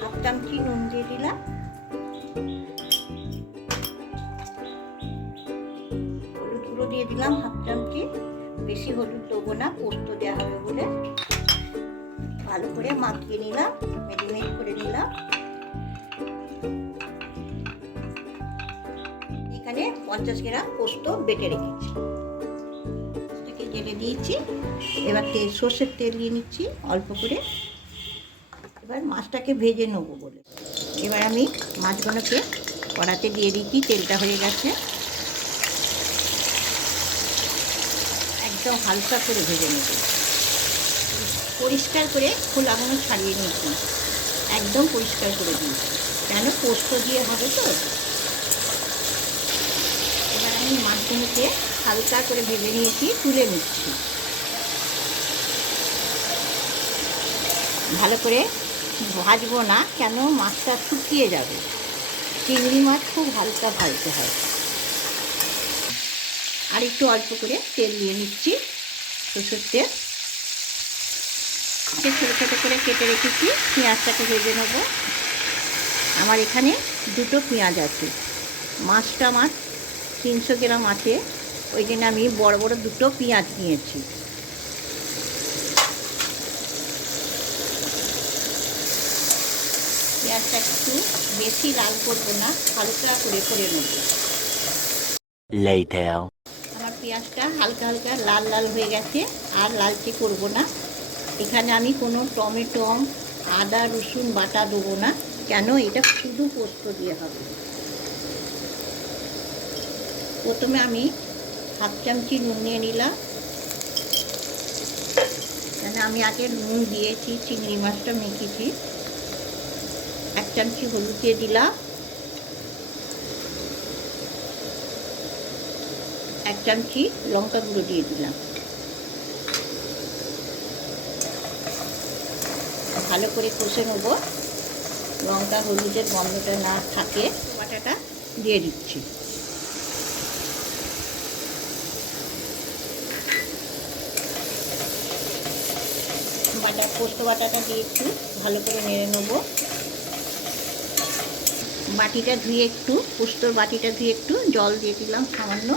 Half চামচি নুন দিয়ে দিলাম, হলুদ গুঁড়ো দিয়ে দিলাম হাফ চামচি, বেশি হলুদ দেবো না, পোস্ত দেওয়া হবে বলে। ভালো করে মাখিয়ে নিলাম, মেরিনেট করে নিলাম। এখানে 50 গ্রাম পোস্ত বেটে রেখেছি, পোস্তটাকে জেলে দিয়েছি। এবার সর্ষের তেল দিয়ে নিচ্ছি অল্প করে। এবার মাছটাকে ভেজে নেবো বলে এবার আমি মাছগুলোকে কড়াতে দিয়ে দিচ্ছি। তেলটা হয়ে গেছে, একদম হালকা করে ভেজে নেব। পরিষ্কার করে খোলাগুলো ছাড়িয়ে নিয়েছি, একদম পরিষ্কার করে দিয়েছি, কেন পোস্ত দিয়ে হবে তো। এবার আমি মাছগুলোকে হালকা করে ভেজে নিয়েছি, তুলে নিচ্ছি। ভালো করে ভাজবো না, কেন মাছটা শুকিয়ে যাবে। চিংড়ি মাছ খুব হালকা ভাজতে হয়। আর একটু অল্প করে তেল দিয়ে নিচ্ছি, সরষের তেল। ছোটো ছোটো করে কেটে রেখেছি, পেঁয়াজটাকে ভেজে নেব। আমার এখানে 2টো পেঁয়াজ আছে, মাছটা আমার 300 গ্রাম আছে, ওই জন্য আমি বড় বড় 2টো পেঁয়াজ নিয়েছি। পেঁয়াজটা একটু বেশি লাল করবো না, হালকা করে নেব। আমার পেঁয়াজটা হালকা হালকা লাল লাল হয়ে গেছে, আর লালচে করব না। এখানে আমি কোনো টমেটো, আদা রসুন বাটা দেবো না, কেন এটা শুধু পোস্ত দিয়ে হবে। প্রথমে আমি হাফ চামচি নুন নিয়ে নিলাম, কেন আমি আগে নুন দিয়েছি, চিংড়ি মাছটা মেখেছি। 1 চামচি হলুদ দিয়ে দিলাম, 1 চামচি লঙ্কা গুঁড়ো দিয়ে দিলাম। ভালো করে কষে নেব, লঙ্কা হলুদের গন্ধটা না থাকে। বাটাটা দিয়ে দিচ্ছি। পোস্ত বাটাটা দিয়ে একটু ভালো করে নেড়ে নেব। বাটিটা ধুয়ে একটু, পোস্তর বাটিটা ধুয়ে একটু জল দিয়ে দিলাম সামান্য।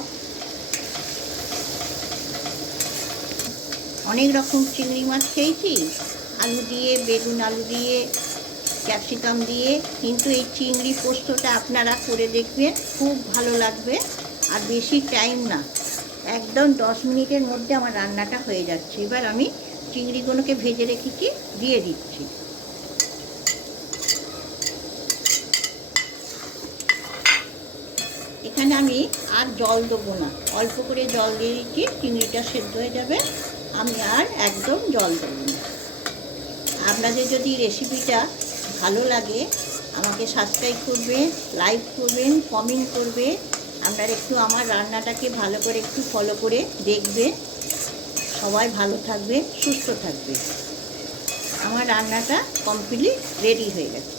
অনেক রকম চিংড়ি মাছ খেয়েছি, আলু দিয়ে, বেগুন আলু দিয়ে, ক্যাপসিকাম দিয়ে, কিন্তু এই চিংড়ি পোস্তটা আপনারা করে দেখবেন, খুব ভালো লাগবে। আর বেশি টাইম না, একদম 10 মিনিটের মধ্যে আমার রান্নাটা হয়ে যাচ্ছে। এবার আমি চিংড়িগুলোকে ভেজে রেখেছি দিয়ে দিচ্ছি। এখানে আমি আর জল দেবো না, অল্প করে জল দিয়ে দিচ্ছি, চিংড়িটা সেদ্ধ হয়ে যাবে। আমি আর একদম জল দেবো না। আপনাদের যদি রেসিপিটা ভালো লাগে, আমাকে সাবস্ক্রাইব করবেন, লাইক করবেন, কমেন্ট করবে। আপনারা একটু আমার রান্নাটাকে ভালো করে একটু ফলো করে দেখবেন। সবাই ভালো থাকবে, সুস্থ থাকবে। আমার রান্নাটা কমপ্লিট রেডি হয়ে গেছে।